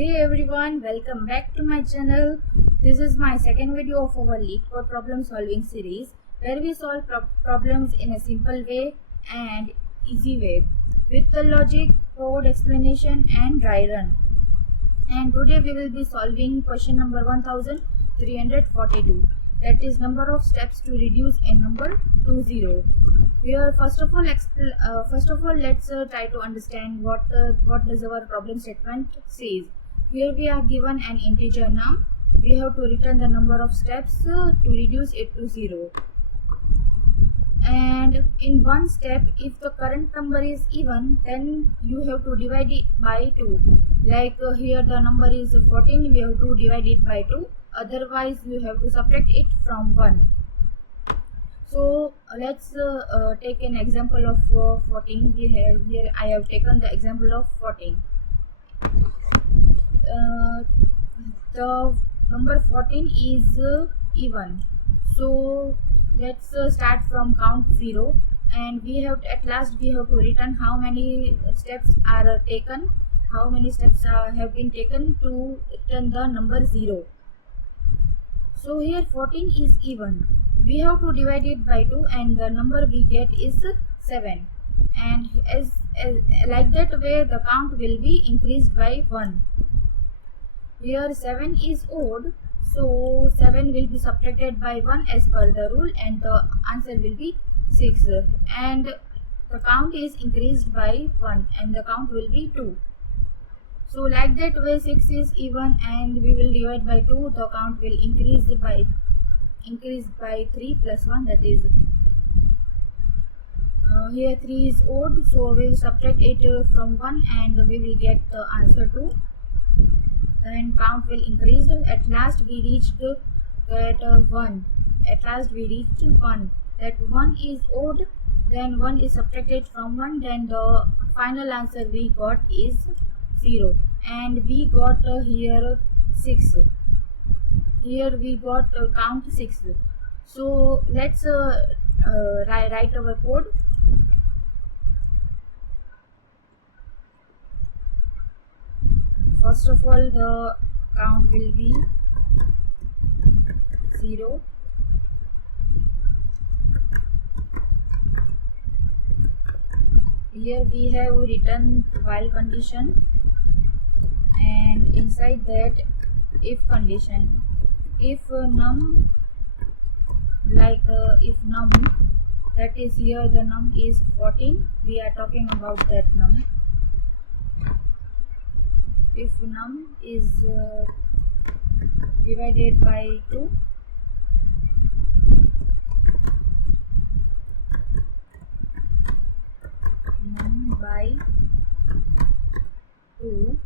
Hey everyone, welcome back to my channel. This is my second video of our LeetCode problem solving series where we solve problems in a simple way and easy way with the logic, code explanation and dry run. And today we will be solving question number 1342, that is number of steps to reduce a number to 0. Here first of all let's try to understand what does our problem statement says. Here we are given an integer num. We have to return the number of steps to reduce it to 0. And in one step, if the current number is even, then you have to divide it by 2. Like here the number is 14, we have to divide it by 2. Otherwise you have to subtract it from 1. So let's take an example of 14. Here I have taken the example of 14. The number 14 is even. So let's start from count 0, and at last we have to return how many steps are taken, how many steps have been taken to return the number 0. So here 14 is even. We have to divide it by 2 and the number we get is 7, and as like that way the count will be increased by 1. Here 7 is odd, so 7 will be subtracted by 1 as per the rule and the answer will be 6, and the count is increased by 1 and the count will be 2. So like that way 6 is even and we will divide by 2, the count will increase by 3 plus 1, that is here 3 is odd, so we will subtract it from 1 and we will get the answer 2. And count will increase. At last we reached that 1. At last we reached 1. That 1 is odd, then 1 is subtracted from 1, then the final answer we got is 0. And we got here 6. Here we got count 6. So let's write our code. First of all, the count will be 0. Here we have written while condition, and inside that if condition. If num, if num, that is here the num is 14, we are talking about that num. If num is divided by 2, num by 2,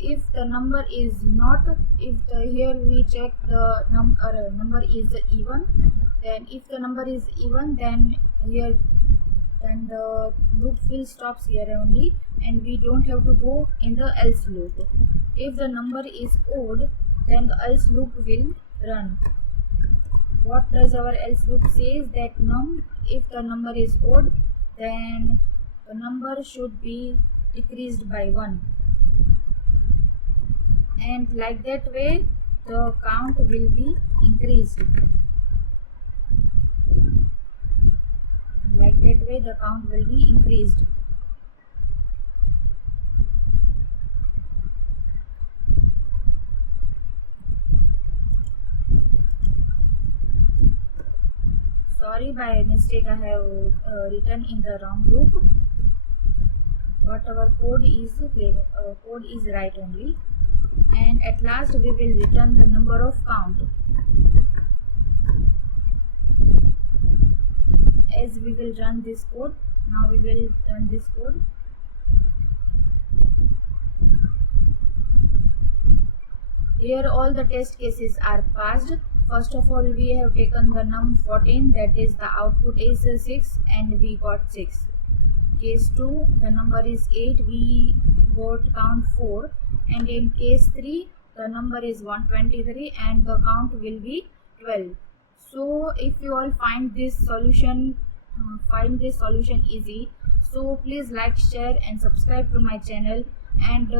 if the number is not, here we check the number is even, then if the number is even, then here the loop will stop here only and we don't have to go in the else loop. If the number is odd, then the else loop will run. What does our else loop says? That num, if the number is odd, then the number should be decreased by 1, and like that way the count will be increased. Like that way the count will be increased. Sorry, by mistake I have written in the wrong loop, but our code is right only. And at last we will return the number of count. As we will run this code, now we will run this code. Here all the test cases are passed. First of all, we have taken the num 14, that is the output is 6 and we got 6. Case 2, the number is 8, we got count 4, and in case 3 the number is 123 and the count will be 12. So if you all find this solution easy, So please like, share and subscribe to my channel, and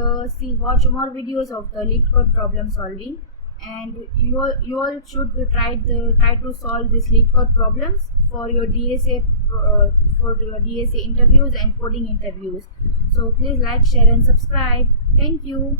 watch more videos of the LeetCode problem solving. And you all should try to solve this LeetCode problems for your DSA interviews and coding interviews. So please like, share and subscribe. Thank you.